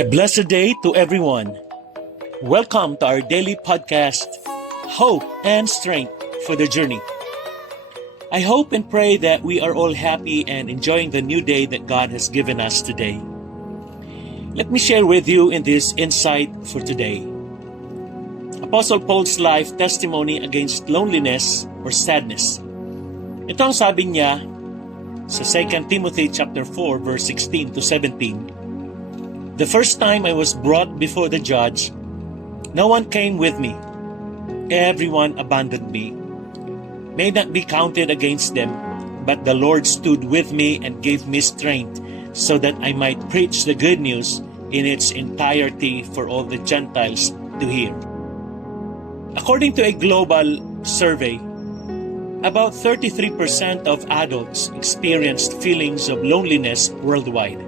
A blessed day to everyone. Welcome to our daily podcast, Hope and Strength for the Journey. I hope and pray that we are all happy and enjoying the new day that God has given us today. Let me share with you in this insight for today. Apostle Paul's life testimony against loneliness or sadness. Ito ang sabi niya sa 2 Timothy chapter 4 verse 16 to 17. The first time I was brought before the judge, no one came with me. Everyone abandoned me. May not be counted against them, but the Lord stood with me and gave me strength so that I might preach the good news in its entirety for all the Gentiles to hear. According to a global survey, about 33% of adults experienced feelings of loneliness worldwide.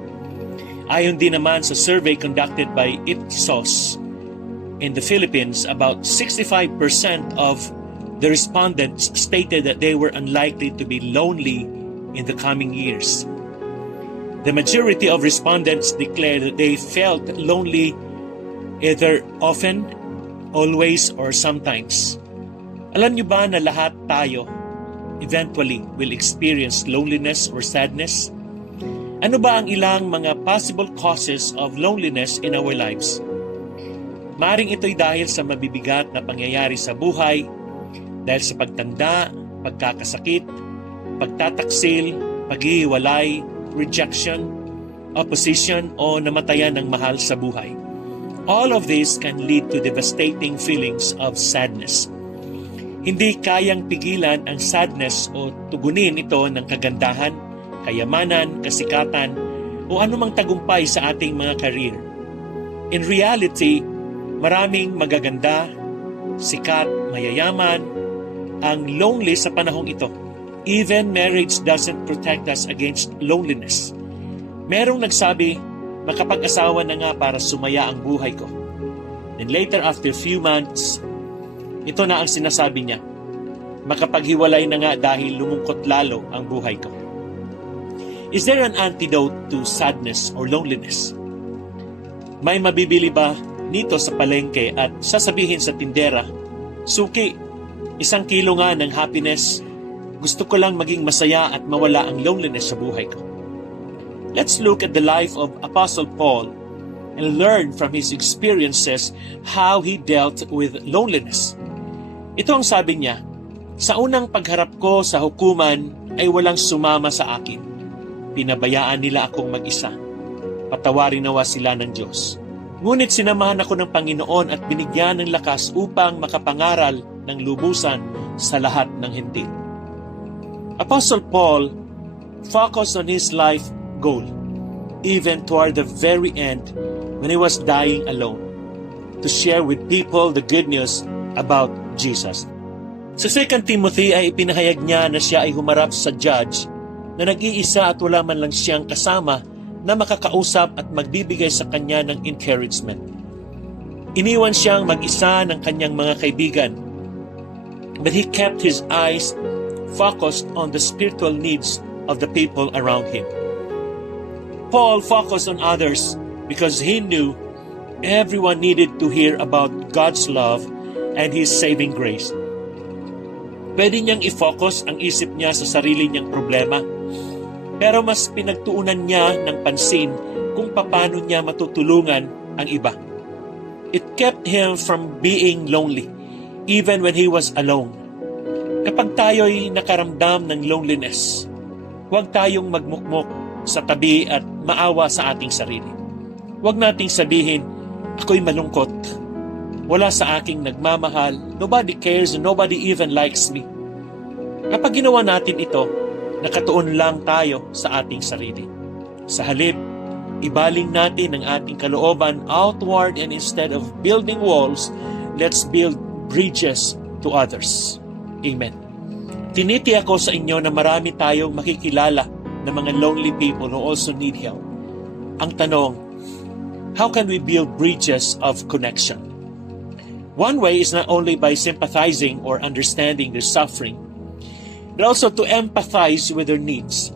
Ayon din naman sa survey conducted by Ipsos in the Philippines, about 65% of the respondents stated that they were unlikely to be lonely in the coming years. The majority of respondents declared that they felt lonely either often, always, or sometimes. Alam niyo ba na lahat tayo eventually will experience loneliness or sadness? Ano ba ang ilang mga possible causes of loneliness in our lives? Maring ito'y dahil sa mabibigat na pangyayari sa buhay, dahil sa pagtanda, pagkakasakit, pagtataksil, paghihiwalay, rejection, opposition, o namatayan ng mahal sa buhay. All of this can lead to devastating feelings of sadness. Hindi kayang pigilan ang sadness o tugunin ito ng kagandahan, kayamanan, kasikatan, o anumang tagumpay sa ating mga career. In reality, maraming magaganda, sikat, mayayaman, ang lonely sa panahong ito. Even marriage doesn't protect us against loneliness. Merong nagsabi, makapag-asawa na nga para sumaya ang buhay ko. Then later, after a few months, ito na ang sinasabi niya, makapaghiwalay na nga dahil lumungkot lalo ang buhay ko. Is there an antidote to sadness or loneliness? May mabibili ba nito sa palengke at sasabihin sa tindera, suki, 1 kilo nga ng happiness, gusto ko lang maging masaya at mawala ang loneliness sa buhay ko. Let's look at the life of Apostle Paul and learn from his experiences how he dealt with loneliness. Ito ang sabi niya, sa unang pagharap ko sa hukuman ay walang sumama sa akin. Pinabayaan nila akong mag-isa. Patawarin nawa sila ng Diyos. Ngunit sinamahan ako ng Panginoon at binigyan ng lakas upang makapangaral ng lubusan sa lahat ng hintil. Apostle Paul focused on his life goal, even toward the very end when he was dying alone, to share with people the good news about Jesus. Sa 2 Timothy ay ipinahayag niya na siya ay humarap sa judge na nag-iisa at wala man lang siyang kasama na makakausap at magbibigay sa kanya ng encouragement. Iniwan siyang mag-isa ng kanyang mga kaibigan, but he kept his eyes focused on the spiritual needs of the people around him. Paul focused on others because he knew everyone needed to hear about God's love and His saving grace. Pwede niyang i-focus ang isip niya sa sarili niyang problema, pero mas pinagtuunan niya ng pansin kung paano niya matutulungan ang iba. It kept him from being lonely, even when he was alone. Kapag tayo'y nakaramdam ng loneliness, huwag tayong magmukmok sa tabi at maawa sa ating sarili. Huwag nating sabihin, ako'y malungkot. Wala sa aking nagmamahal. Nobody cares and nobody even likes me. Kapag ginawa natin ito, nakatuon lang tayo sa ating sarili. Sa halip, ibaling natin ang ating kalooban outward, and instead of building walls, let's build bridges to others. Amen. Tiniti ako sa inyo na marami tayong makikilala na mga lonely people who also need help. Ang tanong, how can we build bridges of connection? One way is not only by sympathizing or understanding their suffering, but also to empathize with their needs.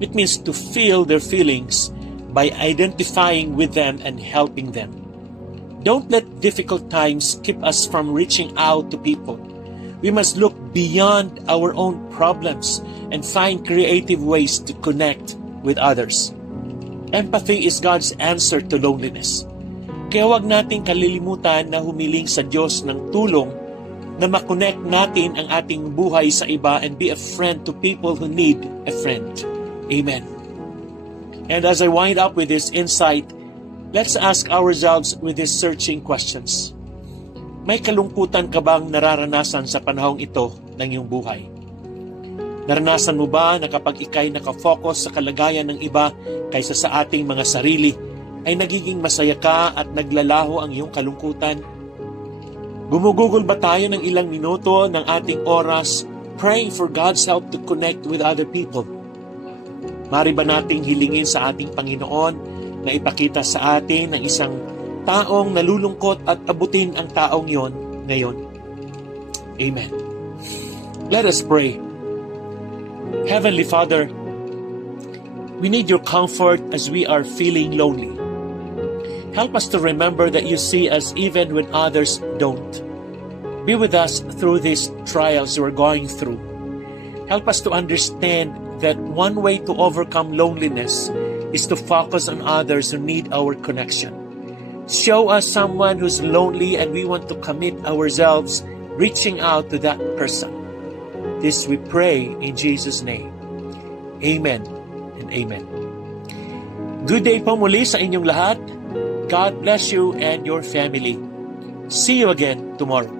It means to feel their feelings by identifying with them and helping them. Don't let difficult times keep us from reaching out to people. We must look beyond our own problems and find creative ways to connect with others. Empathy is God's answer to loneliness. Kaya huwag nating kalilimutan na humiling sa Diyos ng tulong na makonect natin ang ating buhay sa iba and be a friend to people who need a friend. Amen. And as I wind up with this insight, let's ask ourselves with these searching questions. May kalungkutan ka bang nararanasan sa panahong ito ng iyong buhay? Naranasan mo ba na kapag ikay nakafocus sa kalagayan ng iba kaysa sa ating mga sarili, ay nagiging masaya ka at naglalaho ang iyong kalungkutan? Gumugugol ba tayo ng ilang minuto ng ating oras praying for God's help to connect with other people? Mari ba nating hilingin sa ating Panginoon na ipakita sa atin ng isang taong nalulungkot at abutin ang taong yon ngayon? Amen. Let us pray. Heavenly Father, we need your comfort as we are feeling lonely. Help us to remember that you see us even when others don't. Be with us through these trials we're going through. Help us to understand that one way to overcome loneliness is to focus on others who need our connection. Show us someone who's lonely and we want to commit ourselves reaching out to that person. This we pray in Jesus' name. Amen and amen. Good day po muli sa inyong lahat. God bless you and your family. See you again tomorrow.